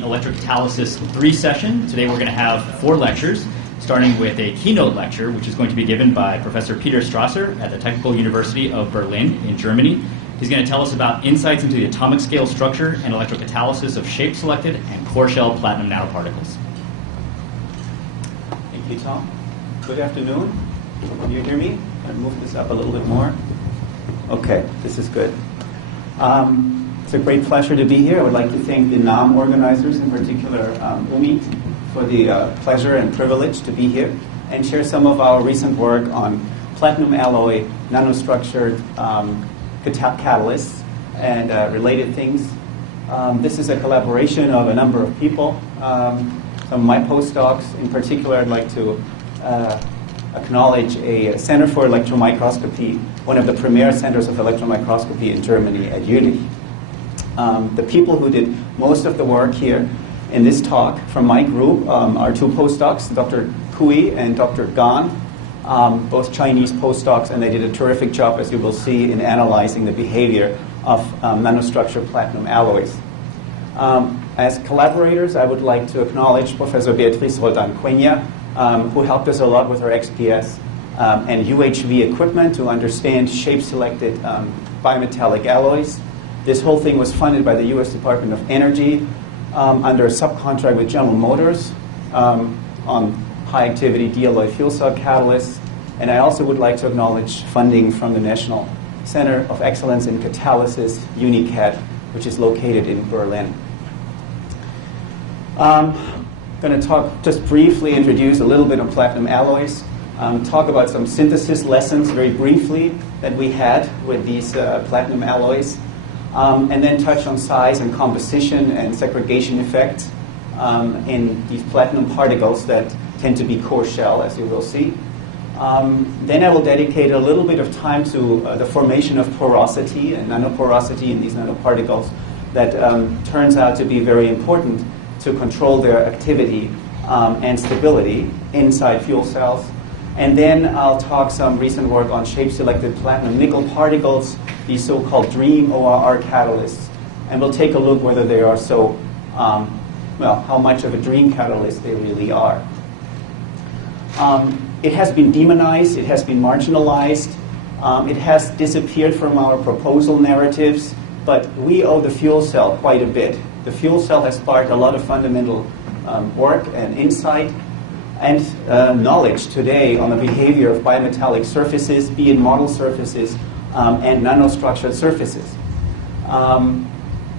Electrocatalysis 3 session. Today we're going to have 4 lectures, starting with a keynote lecture, which is going to be given by Professor Peter Strasser at the Technical University of Berlin in Germany. He's going to tell us about insights into the atomic scale structure and electrocatalysis of shape-selected and core shell platinum nanoparticles. Thank you, Tom. Good afternoon. Can you hear me? Can I move this up a little bit more? Okay, this is good. It's a great pleasure to be here. I would like to thank the NAM organizers, in particular Umi, for the pleasure and privilege to be here and share some of our recent work on platinum alloy nanostructured catalysts and related things. This is a collaboration of a number of people. Some of my postdocs, in particular, I'd like to acknowledge a Center for Electron Microscopy, one of the premier centers of electron microscopy in Germany at UNI. The people who did most of the work here in this talk from my group are 2 postdocs, Dr. Kui and Dr. Gan, both Chinese postdocs, and they did a terrific job, as you will see, in analyzing the behavior of nanostructured platinum alloys. As collaborators, I would like to acknowledge Professor Beatriz Roldan Cuenya, who helped us a lot with her XPS and UHV equipment to understand shape-selected bimetallic alloys. This whole thing was funded by the U.S. Department of Energy under a subcontract with General Motors on high-activity D-alloy fuel cell catalysts. And I also would like to acknowledge funding from the National Center of Excellence in Catalysis, UNICAT, which is located in Berlin. I'm going to talk, just briefly introduce a little bit of platinum alloys, talk about some synthesis lessons very briefly that we had with these platinum alloys. And then touch on size and composition and segregation effects in these platinum particles that tend to be core shell, as you will see. Then I will dedicate a little bit of time to the formation of porosity and nanoporosity in these nanoparticles that turns out to be very important to control their activity and stability inside fuel cells. And then I'll talk some recent work on shape-selected platinum nickel particles, these so-called DREAM ORR catalysts. And we'll take a look whether they are so, how much of a dream catalyst they really are. It has been demonized, it has been marginalized, it has disappeared from our proposal narratives, but we owe the fuel cell quite a bit. The fuel cell has sparked a lot of fundamental work and insight and knowledge today on the behavior of bimetallic surfaces, be it model surfaces and nanostructured surfaces.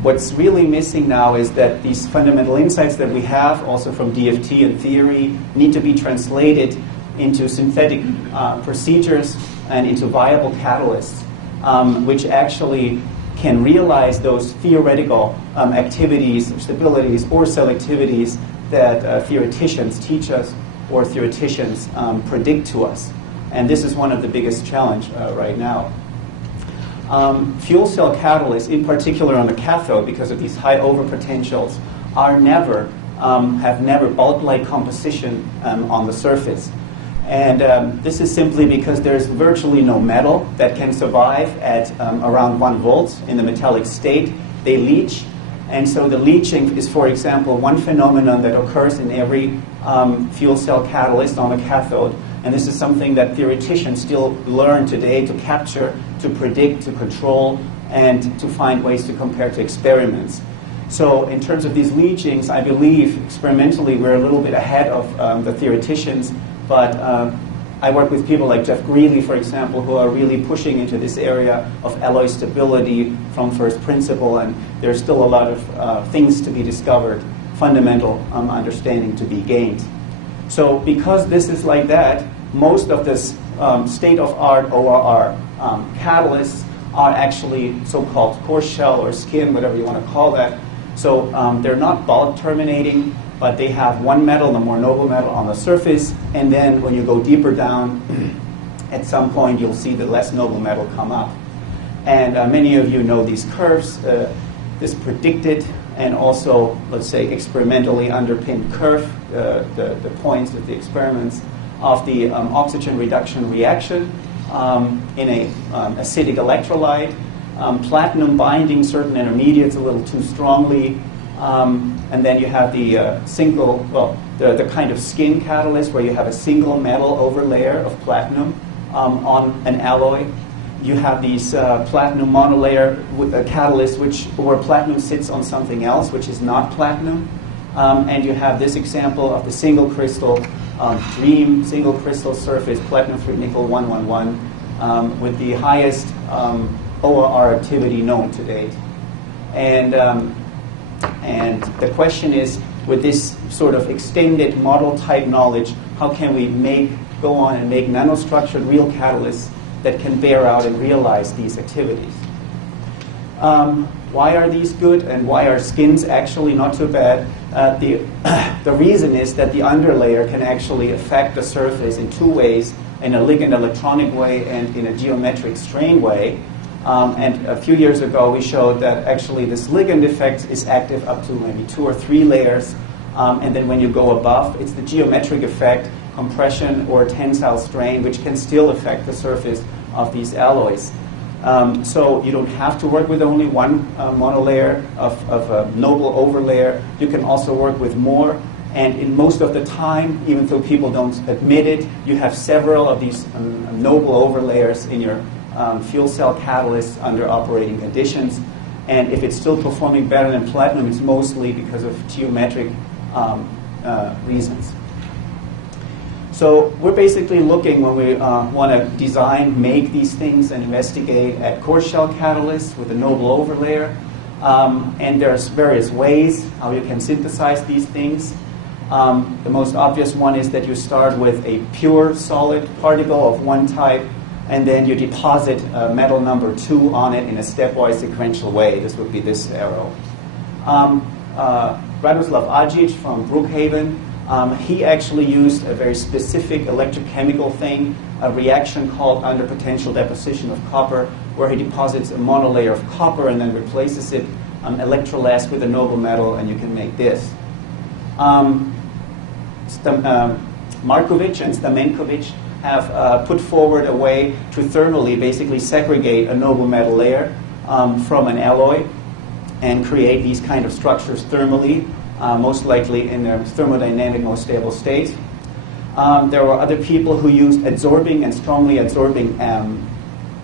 What's really missing now is that these fundamental insights that we have, also from DFT and theory, need to be translated into synthetic procedures and into viable catalysts, which actually can realize those theoretical activities, stabilities, or selectivities that theoreticians teach us or theoreticians predict to us. And this is one of the biggest challenges right now. Fuel cell catalysts, in particular on the cathode, because of these high overpotentials, have never bulk-like composition on the surface. And this is simply because there's virtually no metal that can survive at around 1 volt in the metallic state. They leach. And so the leaching is, for example, one phenomenon that occurs in every fuel cell catalyst on a cathode. And this is something that theoreticians still learn today to capture, to predict, to control, and to find ways to compare to experiments. So in terms of these leachings, I believe experimentally we're a little bit ahead of the theoreticians, but I work with people like Jeff Greeley, for example, who are really pushing into this area of alloy stability from first principle, and there's still a lot of things to be discovered, fundamental understanding to be gained. So because this is like that, most of this state-of-art ORR catalysts are actually so-called core shell or skin, whatever you want to call that. So they're not bulk terminating, but they have one metal, the more noble metal, on the surface, and then when you go deeper down, at some point you'll see the less noble metal come up. And many of you know these curves, this predicted and also, let's say, experimentally underpinned curve, the points of the experiments of the oxygen reduction reaction in a acidic electrolyte, platinum binding certain intermediates a little too strongly, And then you have the the kind of skin catalyst where you have a single metal overlayer of platinum on an alloy. You have these platinum monolayer catalysts where platinum sits on something else, which is not platinum. And you have this example of the single crystal DREAM single crystal surface platinum 3 nickel 111 with the highest OR activity known to date. And the question is, with this sort of extended model type knowledge, how can we go on and make nanostructured real catalysts that can bear out and realize these activities? Why are these good, and why are skins actually not too bad? The reason is that the underlayer can actually affect the surface in two ways, in a ligand electronic way and in a geometric strain way. And a few years ago we showed that actually this ligand effect is active up to maybe 2 or 3 layers. And then when you go above, it's the geometric effect, compression or tensile strain, which can still affect the surface of these alloys. So you don't have to work with only one monolayer of a noble overlayer. You can also work with more. And in most of the time, even though people don't admit it, you have several of these noble overlayers in your fuel cell catalysts under operating conditions. And if it's still performing better than platinum, it's mostly because of geometric reasons. So we're basically looking, when we want to design, make these things, and investigate at core shell catalysts with a noble overlayer. And there's various ways how you can synthesize these things. The most obvious one is that you start with a pure solid particle of one type, and then you deposit metal number 2 on it in a stepwise sequential way. This would be this arrow. Radoslav Ajic from Brookhaven, he actually used a very specific electrochemical thing, a reaction called under potential deposition of copper, where he deposits a monolayer of copper and then replaces it electrolyzed with a noble metal, and you can make this. Markovic and Stamenkovic have put forward a way to thermally basically segregate a noble metal layer from an alloy and create these kind of structures thermally, most likely in their thermodynamic most stable state. There were other people who used adsorbing and strongly adsorbing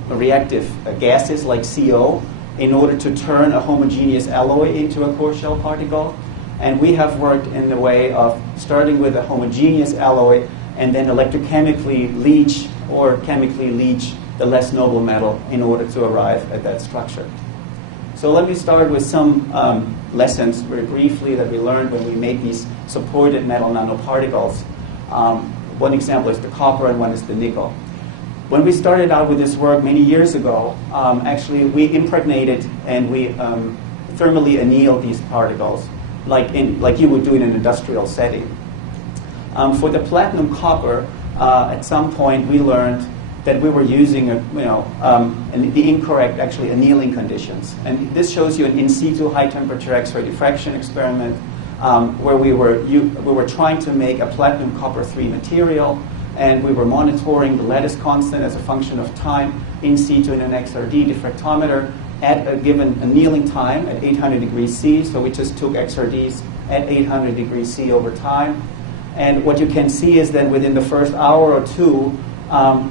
reactive gases like CO in order to turn a homogeneous alloy into a core shell particle. And we have worked in the way of starting with a homogeneous alloy and then electrochemically leach or chemically leach the less noble metal in order to arrive at that structure. So let me start with some lessons very briefly that we learned when we made these supported metal nanoparticles. One example is the copper and one is the nickel. When we started out with this work many years ago, actually we impregnated and we thermally annealed these particles like you would do in an industrial setting. For the platinum copper, at some point we learned that we were using the incorrect actually annealing conditions. And this shows you an in situ high temperature X-ray diffraction experiment where we were trying to make a platinum copper 3 material, and we were monitoring the lattice constant as a function of time in situ in an XRD diffractometer at a given annealing time at 800 degrees C. So we just took XRDs at 800 degrees C over time. And what you can see is that within the first hour or two,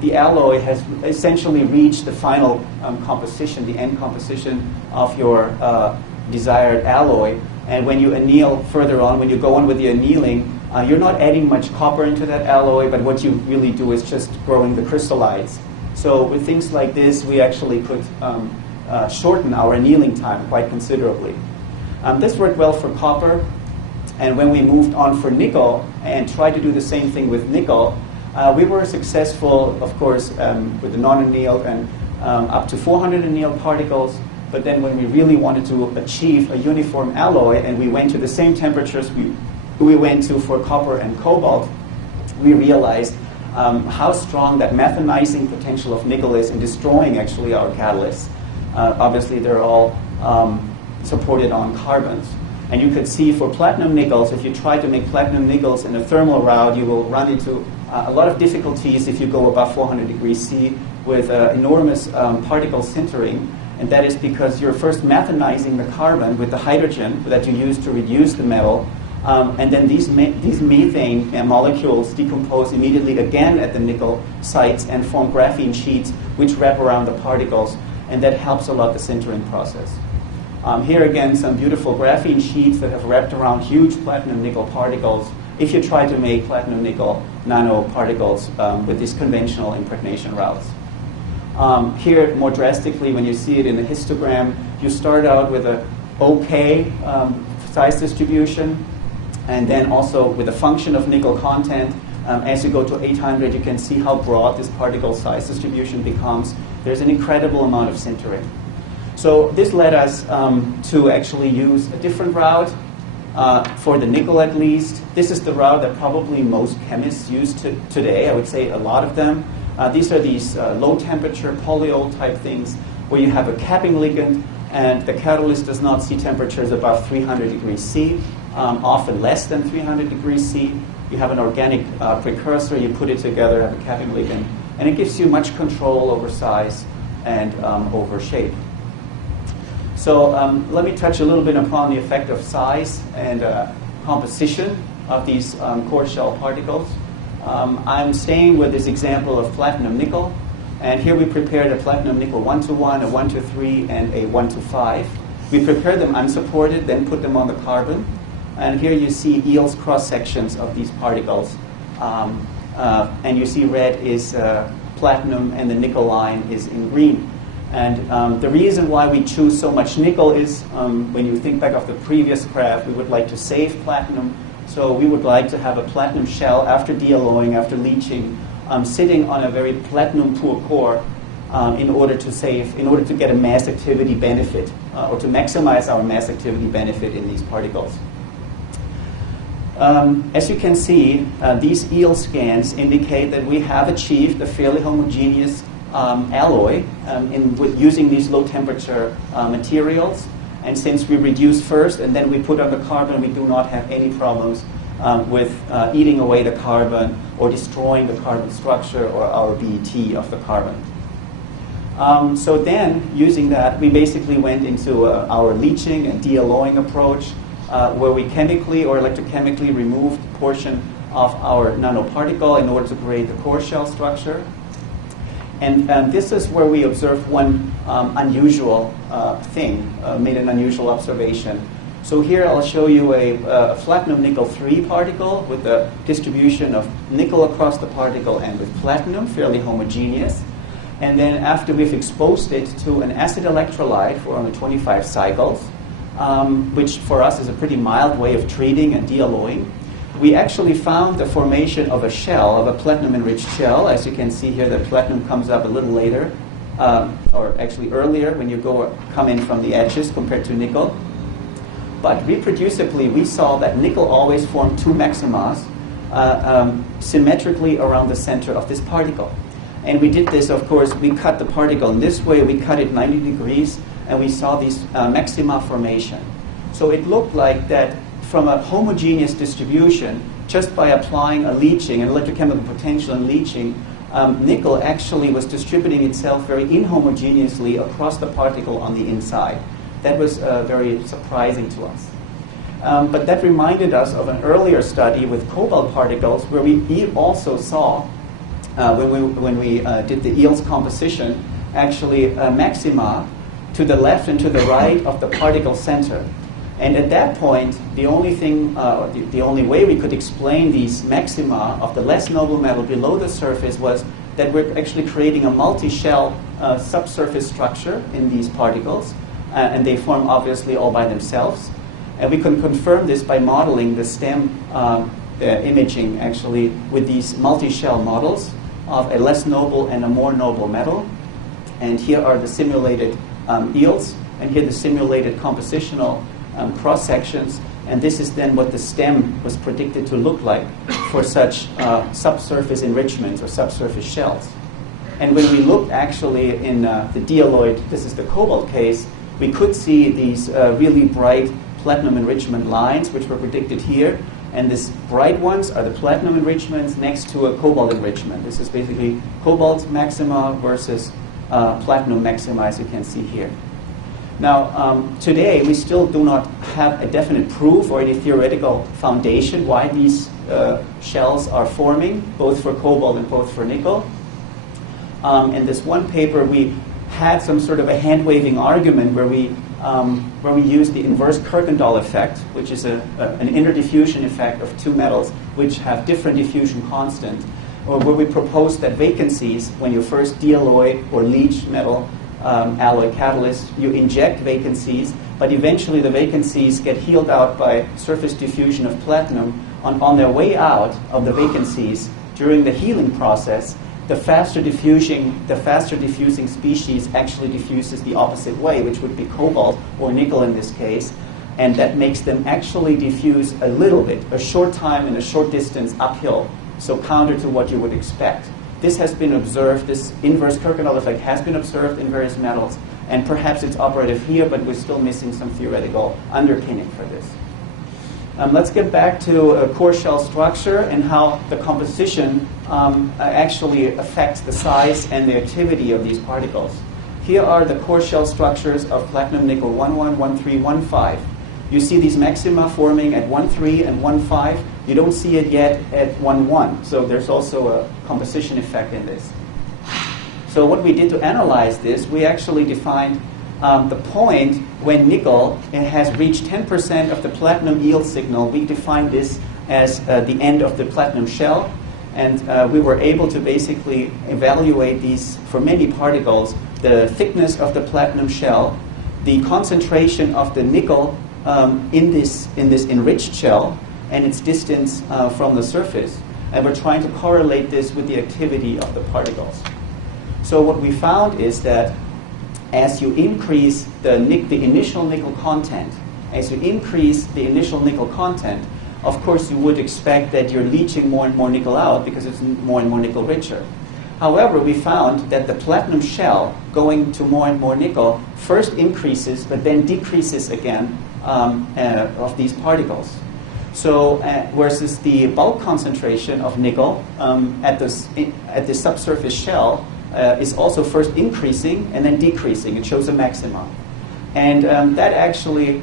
the alloy has essentially reached the final composition, the end composition of your desired alloy. And when you anneal further on, when you go on with the annealing, you're not adding much copper into that alloy, but what you really do is just growing the crystallites. So with things like this, we actually could shorten our annealing time quite considerably. This worked well for copper, and when we moved on for nickel and tried to do the same thing with nickel, we were successful, of course, with the non-annealed and up to 400 annealed particles. But then when we really wanted to achieve a uniform alloy and we went to the same temperatures we went to for copper and cobalt, we realized how strong that methanizing potential of nickel is in destroying actually our catalysts. Obviously, they're all supported on carbons. And you could see for platinum nickels, if you try to make platinum nickels in a thermal route, you will run into a lot of difficulties if you go above 400 degrees C with enormous particle sintering. And that is because you're first methanizing the carbon with the hydrogen that you use to reduce the metal. And then these methane molecules decompose immediately again at the nickel sites and form graphene sheets which wrap around the particles. And that helps a lot the sintering process. Here again, some beautiful graphene sheets that have wrapped around huge platinum nickel particles if you try to make platinum nickel nanoparticles with these conventional impregnation routes. Here, more drastically, when you see it in the histogram, you start out with a OK size distribution, and then also with a function of nickel content. As you go to 800, you can see how broad this particle size distribution becomes. There's an incredible amount of sintering. So this led us to actually use a different route for the nickel at least. This is the route that probably most chemists use today. I would say a lot of them. These are these low temperature polyol type things where you have a capping ligand and the catalyst does not see temperatures above 300 degrees C, often less than 300 degrees C. You have an organic precursor, you put it together, have a capping ligand, and it gives you much control over size and over shape. So let me touch a little bit upon the effect of size and composition of these core shell particles. I'm staying with this example of platinum nickel, and here we prepared a platinum nickel 1-to-1, a 1-to-3, and a 1-to-5. We prepared them unsupported, then put them on the carbon, and here you see Eales cross sections of these particles, and you see red is platinum and the nickel line is in green. And the reason why we choose so much nickel is, when you think back of the previous graph, we would like to save platinum. So we would like to have a platinum shell after dealloying, after leaching, sitting on a very platinum poor core in order to get a mass activity benefit, or to maximize our mass activity benefit in these particles. As you can see, these Eales scans indicate that we have achieved a fairly homogeneous alloy with using these low temperature materials. And since we reduce first and then we put on the carbon, we do not have any problems with eating away the carbon or destroying the carbon structure or our BET of the carbon. So then, using that, we basically went into our leaching and dealloying approach, where we chemically or electrochemically removed a portion of our nanoparticle in order to create the core shell structure. And this is where we observed one unusual thing, made an unusual observation. So here I'll show you a platinum nickel 3 particle with a distribution of nickel across the particle and with platinum, fairly homogeneous. And then after we've exposed it to an acid electrolyte for only 25 cycles, which for us is a pretty mild way of treating and dealloying, we actually found the formation of a shell, of a platinum-enriched shell. As you can see here, the platinum comes up a little later, or actually earlier when you come in from the edges compared to nickel. But reproducibly, we saw that nickel always formed two maximas symmetrically around the center of this particle. And we did this, of course, we cut the particle in this way, we cut it 90 degrees, and we saw these maxima formation. So it looked like that from a homogeneous distribution, just by applying a leaching, an electrochemical potential and leaching, nickel actually was distributing itself very inhomogeneously across the particle on the inside. That was very surprising to us. But that reminded us of an earlier study with cobalt particles where we also saw, when we did the Eales composition, actually maxima to the left and to the right of the particle center. And at that point, the only thing, the only way we could explain these maxima of the less noble metal below the surface was that we're actually creating a multi-shell subsurface structure in these particles, and they form obviously all by themselves. And we can confirm this by modeling the STEM imaging actually with these multi-shell models of a less noble and a more noble metal. And here are the simulated Eales, and here the simulated compositional cross sections, and this is then what the stem was predicted to look like for such subsurface enrichments or subsurface shells. And when we looked actually in the dealloyed, this is the cobalt case, we could see these really bright platinum enrichment lines, which were predicted here, and these bright ones are the platinum enrichments next to a cobalt enrichment. This is basically cobalt maxima versus platinum maxima, as you can see here. Now, today we still do not have a definite proof or any theoretical foundation why these shells are forming, both for cobalt and both for nickel. In this one paper, we had some sort of a hand-waving argument where we used the inverse Kirkendall effect, which is an interdiffusion effect of two metals which have different diffusion constant, or where we proposed that vacancies, when you first dealloy or leach metal alloy catalyst, you inject vacancies, but eventually the vacancies get healed out by surface diffusion of platinum. On their way out of the vacancies during the healing process, the faster diffusing species actually diffuses the opposite way, which would be cobalt or nickel in this case, and that makes them actually diffuse a little bit, a short time and a short distance uphill, so counter to what you would expect. This has been observed, this inverse Kirkendall effect has been observed in various metals, and perhaps it's operative here, but we're still missing some theoretical underpinning for this. Let's get back to core shell structure and how the composition actually affects the size and the activity of these particles. Here are the core shell structures of platinum nickel 11, 13, 15. You see these maxima forming at 1,3 and 1,5. You don't see it yet at 1,1. So there's also a composition effect in this. So what we did to analyze this, we actually defined the point when nickel has reached 10% of the platinum yield signal. We defined this as the end of the platinum shell. And we were able to basically evaluate these for many particles, the thickness of the platinum shell, the concentration of the nickel in this enriched shell, and its distance from the surface. And we're trying to correlate this with the activity of the particles. So what we found is that as you increase the initial nickel content, of course you would expect that you're leaching more and more nickel out because it's more and more nickel richer. However, we found that the platinum shell going to more and more nickel first increases but then decreases again of these particles. So versus the bulk concentration of nickel at the subsurface shell is also first increasing and then decreasing. It shows a maximum. And that actually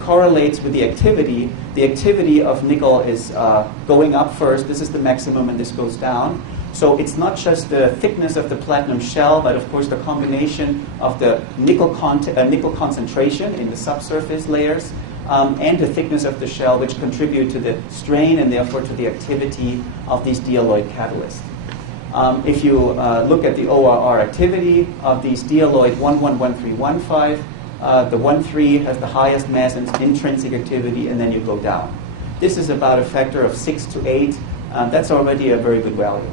correlates with the activity. The activity of nickel is going up first. This is the maximum, and this goes down. So it's not just the thickness of the platinum shell, but of course the combination of the nickel concentration in the subsurface layers and the thickness of the shell, which contribute to the strain and therefore to the activity of these dealloyed catalysts. If you look at the ORR activity of these dealloyed 111315, the 1,3 has the highest mass and intrinsic activity, and then you go down. This is about a factor of 6 to 8. That's already a very good value.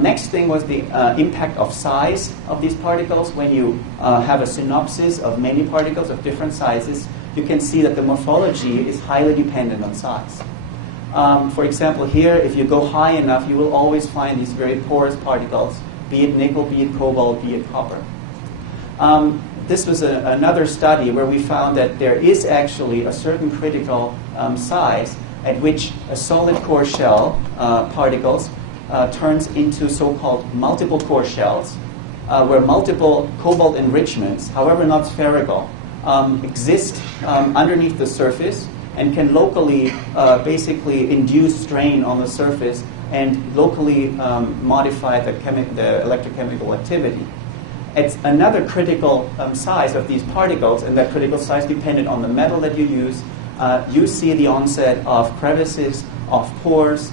Next thing was the impact of size of these particles. When you have a synopsis of many particles of different sizes, you can see that the morphology is highly dependent on size. For example, here, if you go high enough, you will always find these very porous particles, be it nickel, be it cobalt, be it copper. This was another study where we found that there is actually a certain critical size at which a solid core shell particles turns into so-called multiple core shells, where multiple cobalt enrichments, however not spherical, exist underneath the surface and can locally basically induce strain on the surface and locally modify the electrochemical activity. It's another critical size of these particles, and that critical size dependent on the metal that you use. You see the onset of crevices, of pores,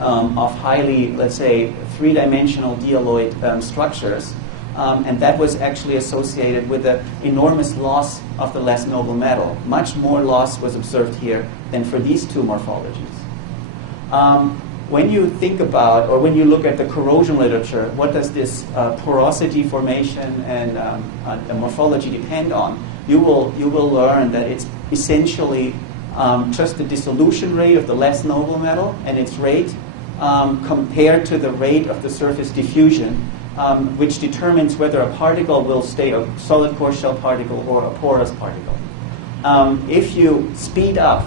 of highly, let's say, three-dimensional dealloyed structures. And that was actually associated with the enormous loss of the less noble metal. Much more loss was observed here than for these two morphologies. When you think about, or when you look at the corrosion literature, what does this porosity formation and morphology depend on? You will learn that it's essentially just the dissolution rate of the less noble metal and its rate compared to the rate of the surface diffusion, which determines whether a particle will stay a solid core shell particle or a porous particle. If you speed up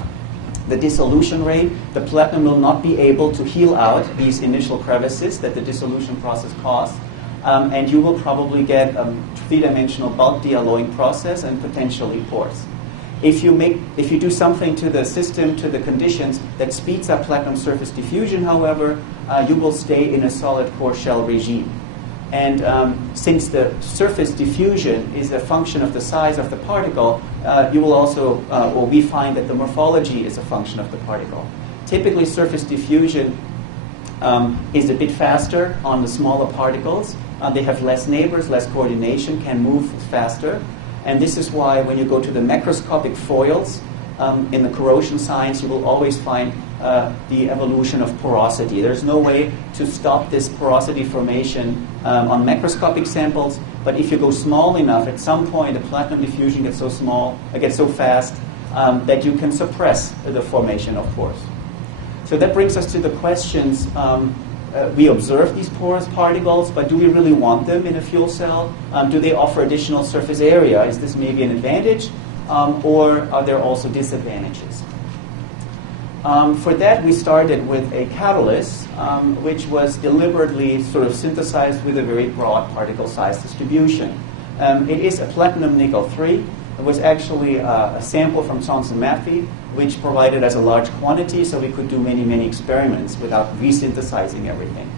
the dissolution rate, the platinum will not be able to heal out these initial crevices that the dissolution process caused, and you will probably get three-dimensional bulk dealloying process and potentially pores. If you do something to the system, to the conditions that speeds up platinum surface diffusion, however, you will stay in a solid core shell regime. And since the surface diffusion is a function of the size of the particle, you will also, or we find that the morphology is a function of the particle. Typically, surface diffusion is a bit faster on the smaller particles. They have less neighbors, less coordination, can move faster. And this is why when you go to the macroscopic foils in the corrosion science, you will always find the evolution of porosity. There's no way to stop this porosity formation on macroscopic samples, but if you go small enough, at some point the platinum diffusion gets so small, gets so fast that you can suppress the formation of pores. So that brings us to the questions. We observe these porous particles, but do we really want them in a fuel cell? Do they offer additional surface area? Is this maybe an advantage, or are there also disadvantages? For that, we started with a catalyst, which was deliberately sort of synthesized with a very broad particle size distribution. It is a platinum nickel 3. It was actually a sample from Johnson Matthey, which provided us a large quantity, so we could do many, many experiments without resynthesizing everything.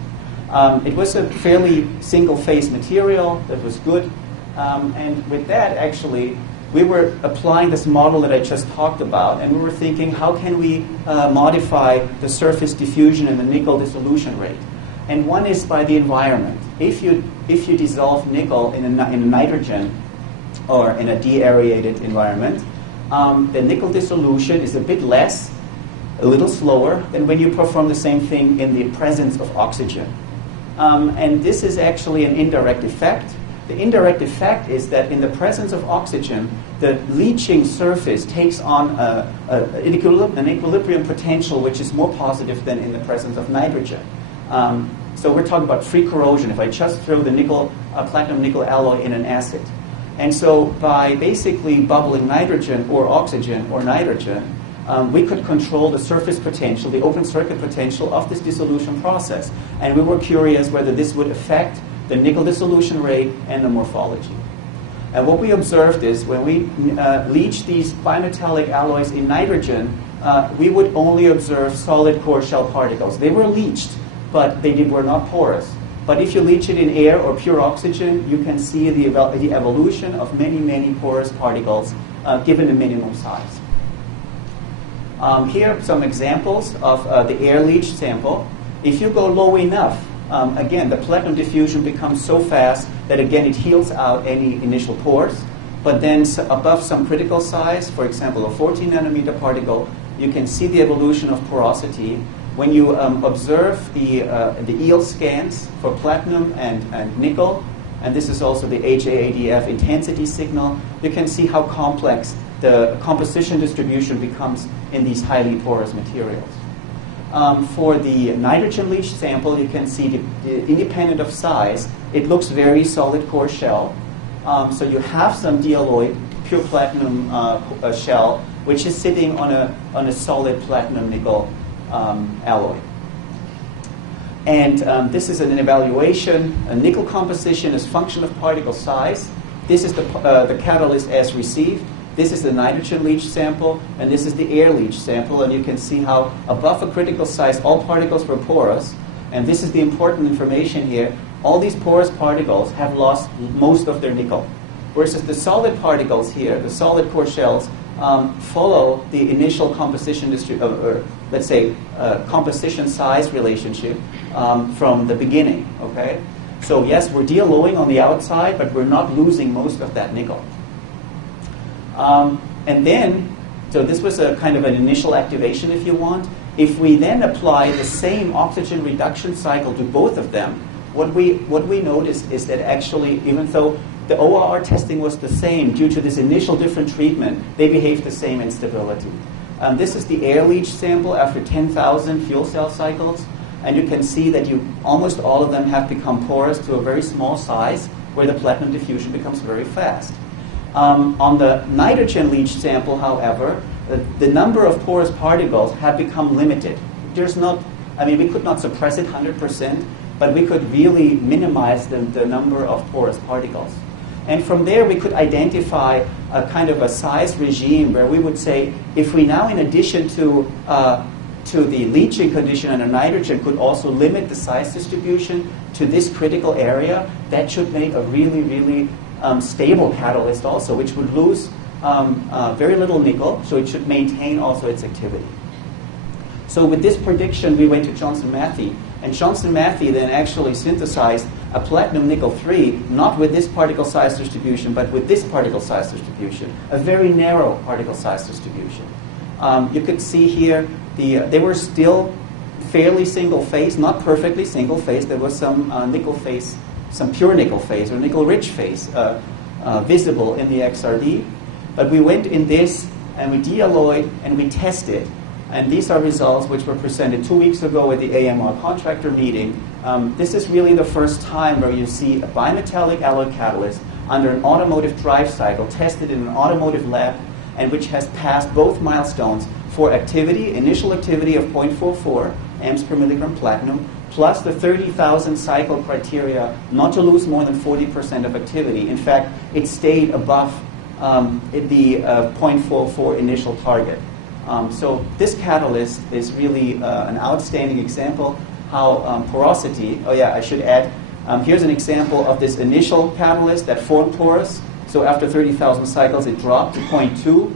It was a fairly single-phase material that was good, and with that, actually, we were applying this model that I just talked about, and we were thinking, how can we modify the surface diffusion and the nickel dissolution rate? And one is by the environment. If you dissolve nickel in a nitrogen, or in a deaerated environment, the nickel dissolution is a bit less, a little slower than when you perform the same thing in the presence of oxygen. And this is actually an indirect effect. The indirect effect is that in the presence of oxygen, the leaching surface takes on an equilibrium potential which is more positive than in the presence of nitrogen. So we're talking about free corrosion if I just throw the platinum nickel alloy in an acid. And so by basically bubbling nitrogen or oxygen or nitrogen, we could control the surface potential, the open circuit potential of this dissolution process. And we were curious whether this would affect the nickel dissolution rate and the morphology. And what we observed is when we leached these bimetallic alloys in nitrogen, we would only observe solid core shell particles. They were leached, but they were not porous. But if you leach it in air or pure oxygen, you can see the evolution of many, many porous particles given a minimum size. Here are some examples of the air leach sample. If you go low enough, again, the platinum diffusion becomes so fast that, again, it heals out any initial pores. But then above some critical size, for example, a 14 nanometer particle, you can see the evolution of porosity. When you observe the EEL scans for platinum and nickel, and this is also the HAADF intensity signal, you can see how complex the composition distribution becomes in these highly porous materials. For the nitrogen leach sample, you can see independent of size, it looks very solid core shell. So you have some dealloyed pure platinum shell, which is sitting on a solid platinum nickel alloy. And this is an evaluation. A nickel composition is function of particle size. This is the catalyst as received. This is the nitrogen leach sample, and this is the air leach sample. And you can see how above a critical size, all particles were porous. And this is the important information here. All these porous particles have lost most of their nickel. Whereas the solid particles here, the solid core shells, follow the initial composition composition size relationship from the beginning. Okay, so yes, we're dealloying on the outside, but we're not losing most of that nickel. And then, so this was a kind of an initial activation, if you want. If we then apply the same oxygen reduction cycle to both of them, what we notice is that actually, even though the ORR testing was the same due to this initial different treatment, they behave the same in stability. This is the air leach sample after 10,000 fuel cell cycles, and you can see that almost all of them have become porous to a very small size, where the platinum diffusion becomes very fast. On the nitrogen leach sample, however, the number of porous particles have become limited. We could not suppress it 100%, but we could really minimize the number of porous particles. And from there, we could identify a kind of a size regime where we would say, if we now, in addition to the leaching condition under nitrogen, could also limit the size distribution to this critical area, that should make a really, really stable catalyst also, which would lose very little nickel, so it should maintain also its activity. So with this prediction, we went to Johnson Matthey, and Johnson Matthey then actually synthesized a platinum nickel 3, not with this particle size distribution, but with this particle size distribution, a very narrow particle size distribution. You could see here, they were still fairly single phase, not perfectly single phase. There was some nickel phase, some pure nickel phase or nickel rich phase visible in the XRD. But we went in this and we dealloyed and we tested. And these are results which were presented 2 weeks ago at the AMR contractor meeting. This is really the first time where you see a bimetallic alloy catalyst under an automotive drive cycle tested in an automotive lab and which has passed both milestones for activity, initial activity of 0.44 amps per milligram platinum, plus the 30,000 cycle criteria not to lose more than 40% of activity. In fact, it stayed above the 0.44 initial target. So this catalyst is really an outstanding example how porosity, oh yeah, I should add, here's an example of this initial catalyst that formed porous. So after 30,000 cycles, it dropped to 0.2.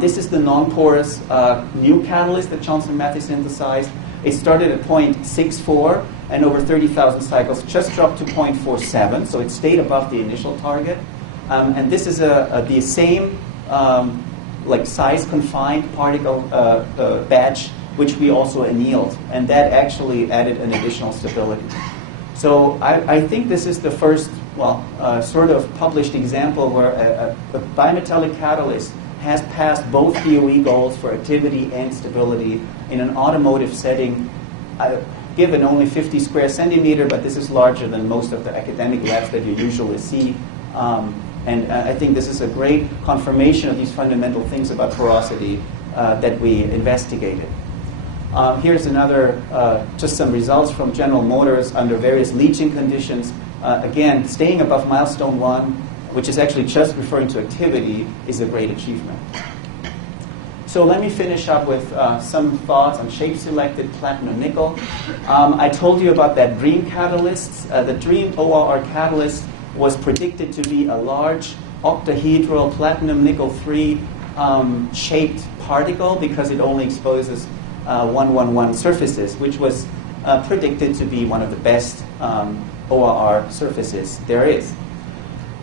This is the non-porous new catalyst that Johnson Matthey synthesized. It started at 0.64, and over 30,000 cycles just dropped to 0.47, so it stayed above the initial target. And this is the same like size-confined particle batch, which we also annealed, and that actually added an additional stability. So I think this is the first, sort of published example where a bimetallic catalyst has passed both DOE goals for activity and stability in an automotive setting, given only 50 square centimeter, but this is larger than most of the academic labs that you usually see. And I think this is a great confirmation of these fundamental things about porosity that we investigated. Here's another, just some results from General Motors under various leaching conditions. Again, staying above milestone 1, which is actually just referring to activity, is a great achievement. So let me finish up with some thoughts on shape-selected platinum nickel. I told you about that DREAM catalyst. The DREAM ORR catalyst was predicted to be a large octahedral platinum nickel 3 shaped particle because it only exposes 111 surfaces, which was predicted to be one of the best ORR surfaces there is.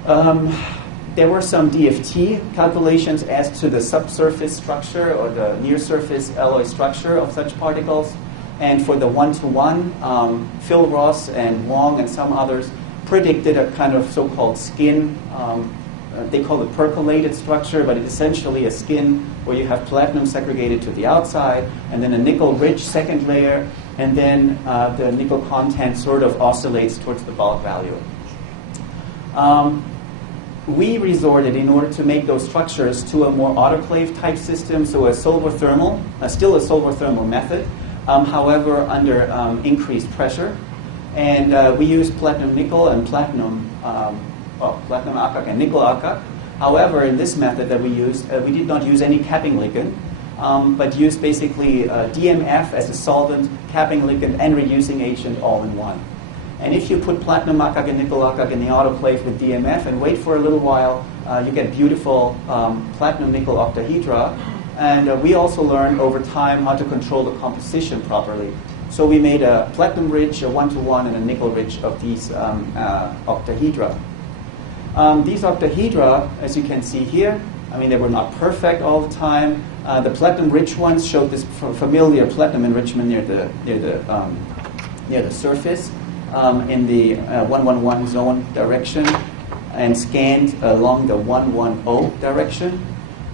There were some DFT calculations as to the subsurface structure or the near-surface alloy structure of such particles. And for the 1-to-1, Phil Ross and Wong and some others predicted a kind of so-called skin. They call it percolated structure, but it's essentially a skin where you have platinum segregated to the outside, and then a nickel-rich second layer, and then the nickel content sort of oscillates towards the bulk value. We resorted, in order to make those structures, to a more autoclave type system, so a solvothermal, still a solvothermal method, however under increased pressure. And we used platinum nickel and platinum akak and nickel akak. However, in this method that we used, we did not use any capping ligand, but used basically DMF as a solvent, capping ligand, and reducing agent all in one. And if you put platinum akak and nickel akak in the autoclave with DMF and wait for a little while, you get beautiful platinum nickel octahedra. And we also learned over time how to control the composition properly. So we made a platinum-rich, a 1-to-1, and a nickel-rich of these octahedra. These octahedra, as you can see here, I mean, they were not perfect all the time. The platinum-rich ones showed this familiar platinum enrichment near the surface in the 111 zone direction, and scanned along the 110 direction.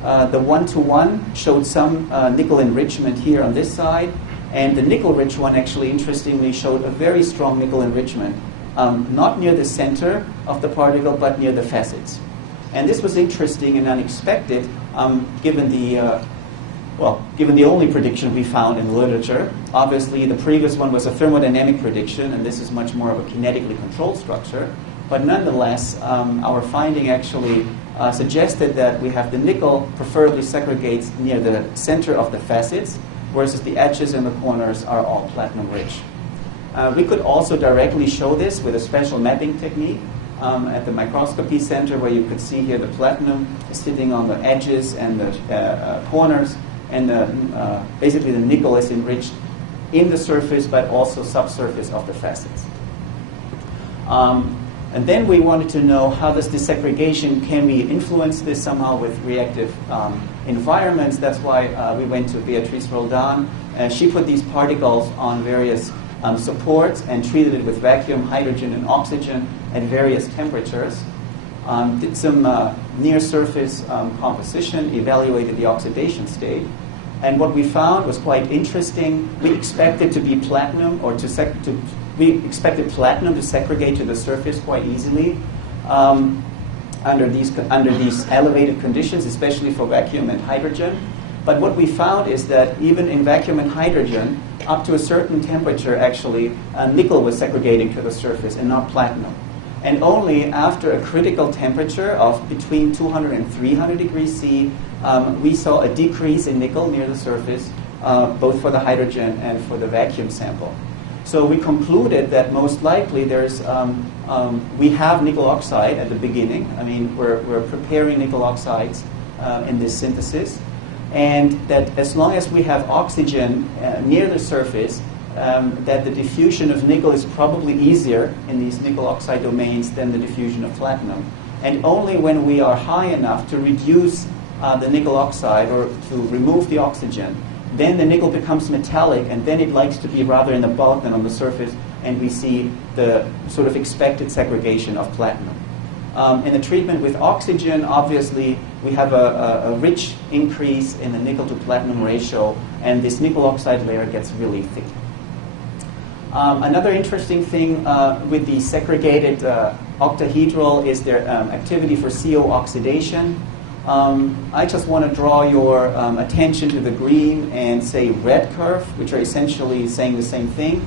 The 1-to-1 showed some nickel enrichment here on this side. And the nickel-rich one actually, interestingly, showed a very strong nickel enrichment, not near the center of the particle, but near the facets. And this was interesting and unexpected, given the only prediction we found in the literature. Obviously, the previous one was a thermodynamic prediction, and this is much more of a kinetically controlled structure. But nonetheless, our finding actually suggested that we have the nickel preferably segregates near the center of the facets, whereas the edges and the corners are all platinum rich. We could also directly show this with a special mapping technique at the microscopy center, where you could see here the platinum is sitting on the edges and the corners, and basically the nickel is enriched in the surface but also subsurface of the facets. And then we wanted to know how does this segregation, can we influence this somehow with reactive environments. That's why we went to Beatrice Roldan. She put these particles on various supports and treated it with vacuum, hydrogen, and oxygen at various temperatures. Did some near-surface composition, evaluated the oxidation state. And what we found was quite interesting. We expected to be platinum, or we expected platinum to segregate to the surface quite easily under these elevated conditions, especially for vacuum and hydrogen. But what we found is that even in vacuum and hydrogen, up to a certain temperature, actually, nickel was segregating to the surface and not platinum. And only after a critical temperature of between 200 and 300 degrees C, we saw a decrease in nickel near the surface, both for the hydrogen and for the vacuum sample. So we concluded that most likely we have nickel oxide at the beginning. I mean, we're preparing nickel oxides in this synthesis. And that as long as we have oxygen near the surface, that the diffusion of nickel is probably easier in these nickel oxide domains than the diffusion of platinum. And only when we are high enough to reduce the nickel oxide or to remove the oxygen, then the nickel becomes metallic, and then it likes to be rather in the bulk than on the surface, and we see the sort of expected segregation of platinum. In the treatment with oxygen, obviously, we have a rich increase in the nickel to platinum ratio, and this nickel oxide layer gets really thick. Another interesting thing with the segregated octahedral is their activity for CO oxidation. I just want to draw your attention to the green and say red curve, which are essentially saying the same thing.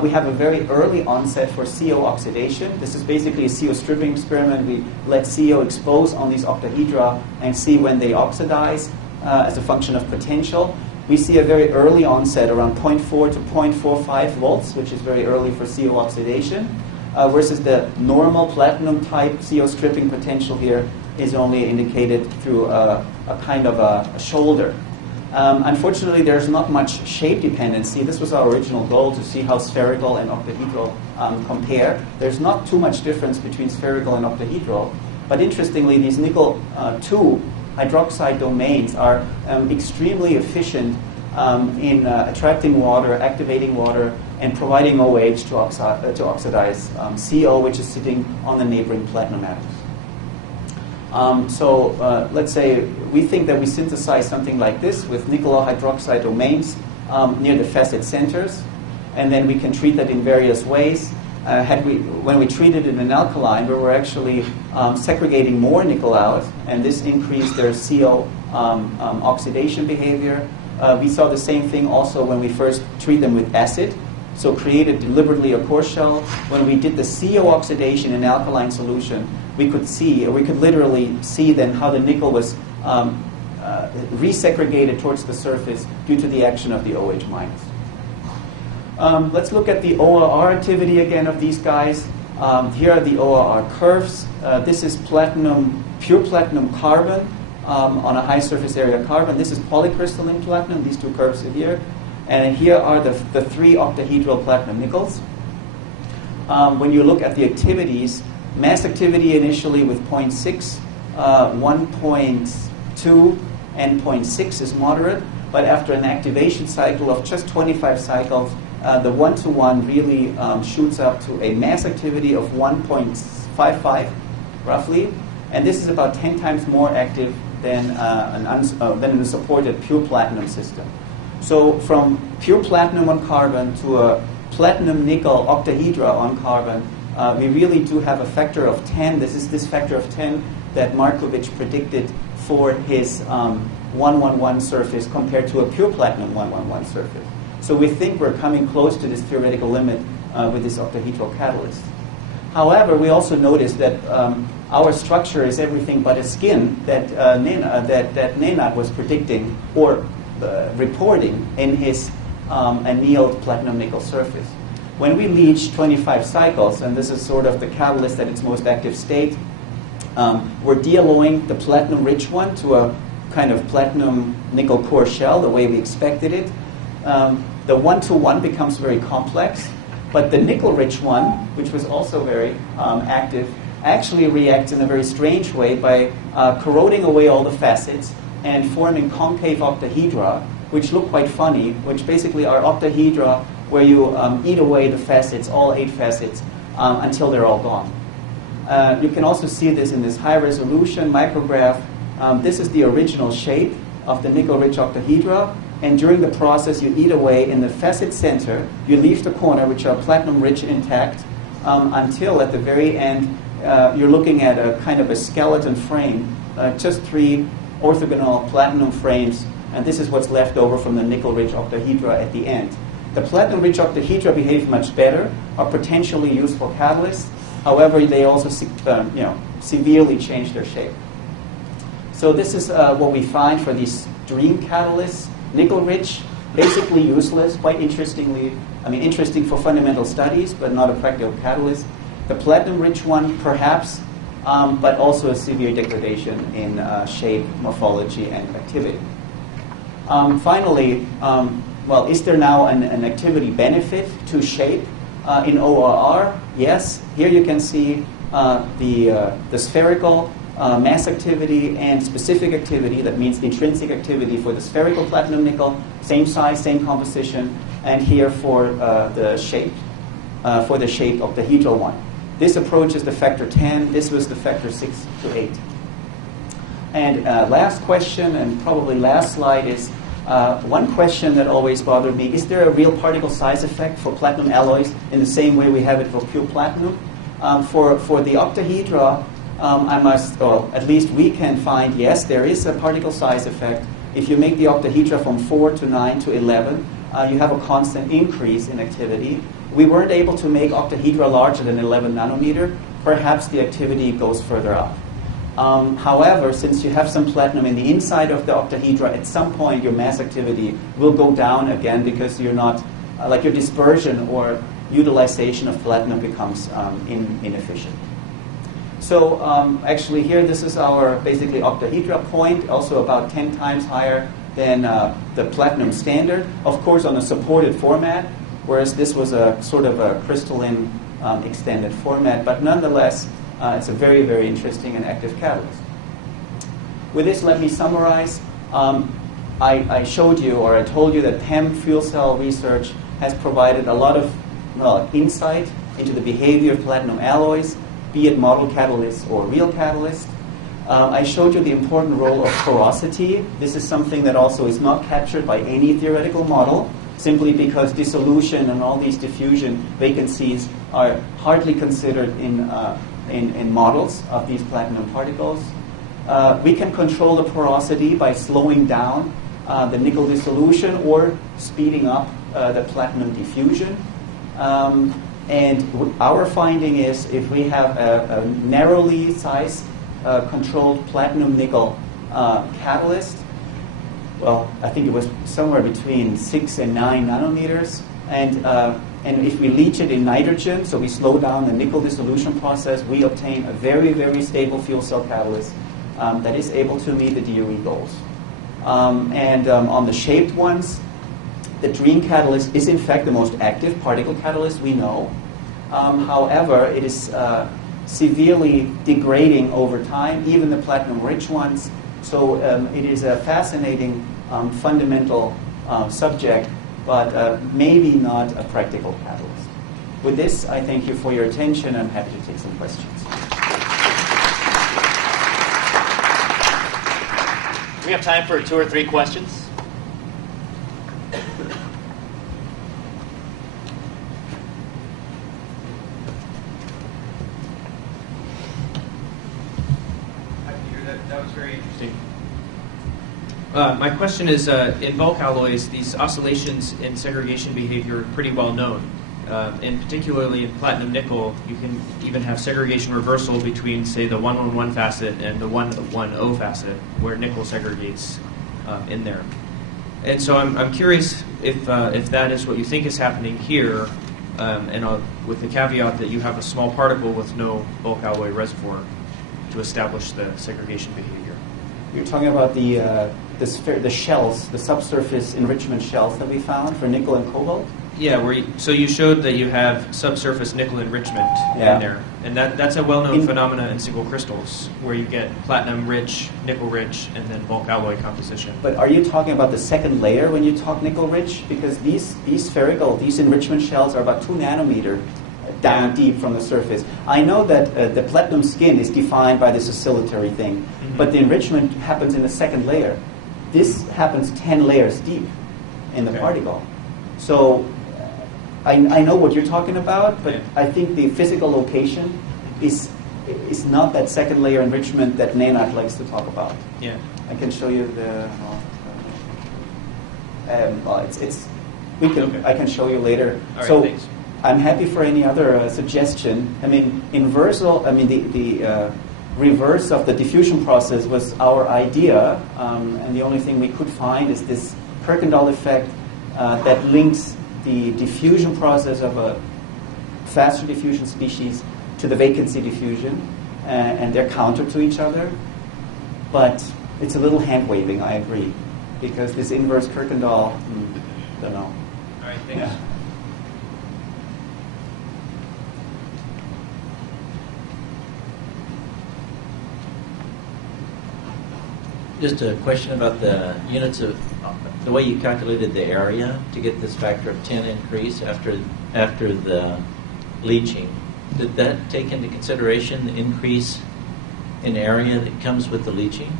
We have a very early onset for CO oxidation. This is basically a CO stripping experiment. We let CO expose on these octahedra and see when they oxidize as a function of potential. We see a very early onset around 0.4 to 0.45 volts, which is very early for CO oxidation, versus the normal platinum type CO stripping potential here is only indicated through a kind of a shoulder. Unfortunately, there's not much shape dependency. This was our original goal, to see how spherical and octahedral compare. There's not too much difference between spherical and octahedral, but interestingly, these nickel 2 hydroxide domains are extremely efficient in attracting water, activating water, and providing OH to oxidize CO, which is sitting on the neighboring platinum atoms. Let's say we think that we synthesize something like this with nickel hydroxide domains near the facet centers, and then we can treat that in various ways. When we treated it in an alkaline, we were actually segregating more nickel out, and this increased their CO oxidation behavior. We saw the same thing also when we first treat them with acid, so created deliberately a core shell. When we did the CO oxidation in alkaline solution, we could literally see then how the nickel was resegregated towards the surface due to the action of the OH minus. Let's look at the ORR activity again of these guys. Here are the ORR curves. This is pure platinum carbon on a high surface area carbon. This is polycrystalline platinum, these two curves are here. And here are the 3 octahedral platinum nickels. When you look at the activities, mass activity initially with 0.6, 1.2, and 0.6 is moderate, but after an activation cycle of just 25 cycles, the 1-to-1 really shoots up to a mass activity of 1.55, roughly, and this is about 10 times more active than a supported pure platinum system. So from pure platinum on carbon to a platinum nickel octahedra on carbon, we really do have a factor of 10. This is this factor of 10 that Markovich predicted for his 111 surface compared to a pure platinum 111 surface. So we think we're coming close to this theoretical limit with this octahedral catalyst. However, we also noticed that our structure is everything but a skin that Nenad was predicting or reporting in his annealed platinum nickel surface. When we reach 25 cycles, and this is sort of the catalyst at its most active state, we're dealloying the platinum-rich one to a kind of platinum nickel core shell, the way we expected it. The one-to-one becomes very complex, but the nickel-rich one, which was also very active, actually reacts in a very strange way by corroding away all the facets and forming concave octahedra, which look quite funny, which basically are octahedra where you eat away the facets, all 8 facets, until they're all gone. You can also see this in this high-resolution micrograph. This is the original shape of the nickel-rich octahedra, and during the process you eat away in the facet center. You leave the corner, which are platinum-rich, intact, until at the very end you're looking at a kind of a skeleton frame, just 3 orthogonal platinum frames, and this is what's left over from the nickel-rich octahedra at the end. The platinum-rich octahedra behave much better, are potentially useful catalysts. However, they also severely change their shape. So this is what we find for these dream catalysts. Nickel-rich, basically useless, quite interesting for fundamental studies, but not a practical catalyst. The platinum-rich one, perhaps, but also a severe degradation in shape, morphology, and activity. Finally, is there now an activity benefit to shape in ORR? Yes. Here you can see the spherical mass activity and specific activity. That means intrinsic activity for the spherical platinum nickel, same size, same composition, and here for the shaped octahedral one. This approach is the factor 10. This was the factor 6 to 8. And last question, and probably last slide, is one question that always bothered me: is there a real particle size effect for platinum alloys in the same way we have it for pure platinum? For the octahedra, at least we can find, yes, there is a particle size effect. If you make the octahedra from 4 to 9 to 11, you have a constant increase in activity. We weren't able to make octahedra larger than 11 nanometer. Perhaps the activity goes further up. However, since you have some platinum in the inside of the octahedra, at some point your mass activity will go down again because you're not, your dispersion or utilization of platinum becomes inefficient. So actually here, this is our basically octahedra point, also about 10 times higher than the platinum standard, of course on a supported format, whereas this was a sort of a crystalline extended format, but nonetheless, it's a very, very interesting and active catalyst. With this, let me summarize. I showed you, or I told you, that PEM fuel cell research has provided a lot of insight into the behavior of platinum alloys, be it model catalysts or real catalysts. I showed you the important role of porosity. This is something that also is not captured by any theoretical model, simply because dissolution and all these diffusion vacancies are hardly considered in models of these platinum particles. We can control the porosity by slowing down the nickel dissolution or speeding up the platinum diffusion. And our finding is, if we have a narrowly sized controlled platinum nickel catalyst, well, I think it was somewhere between 6 and 9 nanometers, and if we leach it in nitrogen, so we slow down the nickel dissolution process, we obtain a very, very stable fuel cell catalyst that is able to meet the DOE goals. On the shaped ones, the DREAM catalyst is in fact the most active particle catalyst we know. However, it is severely degrading over time, even the platinum-rich ones. So it is a fascinating fundamental subject, but maybe not a practical catalyst. With this, I thank you for your attention. I'm happy to take some questions. We have time for 2 or 3 questions. That was very interesting. My question is, in bulk alloys, these oscillations in segregation behavior are pretty well known. and particularly in platinum nickel, you can even have segregation reversal between, say, the 111 facet and the 110 facet, where nickel segregates in there. And so I'm curious if that is what you think is happening here, and with the caveat that you have a small particle with no bulk alloy reservoir to establish the segregation behavior. You're talking about the shells, the subsurface enrichment shells that we found for nickel and cobalt? Yeah, so you showed that you have subsurface nickel enrichment in there, and that's a well-known phenomena in single crystals, where you get platinum-rich, nickel-rich, and then bulk alloy composition. But are you talking about the second layer when you talk nickel-rich? Because these enrichment shells are about 2 nanometer down deep from the surface. I know that the platinum skin is defined by this oscillatory thing, but the enrichment happens in the second layer. This happens 10 layers deep in the particle. So I know what you're talking about, but I think the physical location is not that second layer enrichment that Nenad likes to talk about. Yeah. I can show you the. I can show you later. All right, so thanks. I'm happy for any other suggestion. I mean, the reverse of the diffusion process was our idea, and the only thing we could find is this Kuykendall effect that links the diffusion process of a faster diffusion species to the vacancy diffusion, and they're counter to each other. But it's a little hand-waving, I agree, because this inverse Kuykendall, don't know. All right, thanks. Yeah. Just a question about the units of the way you calculated the area to get this factor of 10 increase after the leaching. Did that take into consideration the increase in area that comes with the leaching?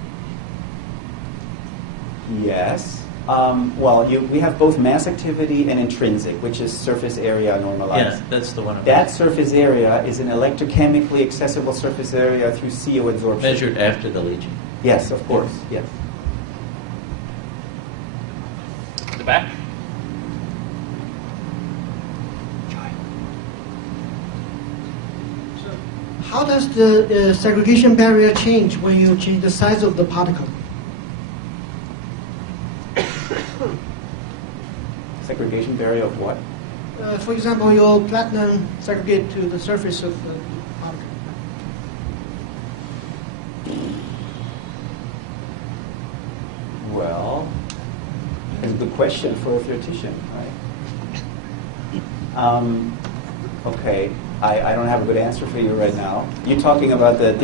Yes. We have both mass activity and intrinsic, which is surface area normalized. Yeah, that's the one. That surface area is an electrochemically accessible surface area through CO absorption. Measured after the leaching. Yes, of course. Yes. The back. How does the segregation barrier change when you change the size of the particle? Segregation barrier of what? For example, your platinum segregate to the surface of the particle. Well, it's a good question for a theoretician, right? Okay, I don't have a good answer for you right now. You're talking about the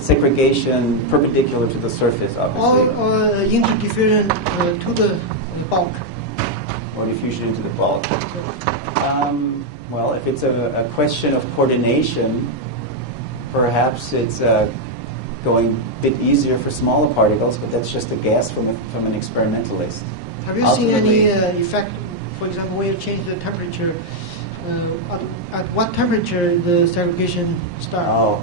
segregation perpendicular to the surface, obviously. Or interdiffusion to the bulk. Or diffusion into the bulk. Well, if it's a question of coordination, perhaps it's going a bit easier for smaller particles, but that's just a guess from an experimentalist. Have you seen any effect, for example, when you change the temperature? At what temperature the segregation starts? Oh,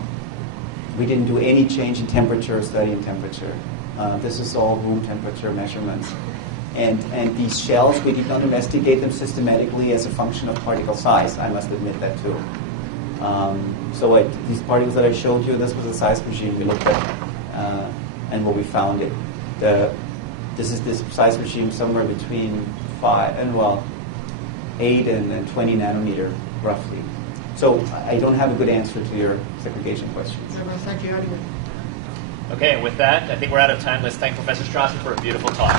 we didn't do any change in temperature or study in temperature. This is all room temperature measurements. And these shells, we did not investigate them systematically as a function of particle size. I must admit that too. These particles that I showed you, this was a size regime we looked at, and what we found this is this size regime somewhere between 8 and 20 nanometer, roughly. So I don't have a good answer to your segregation question. Thank you anyway. Okay, with that, I think we're out of time. Let's thank Professor Strasser for a beautiful talk.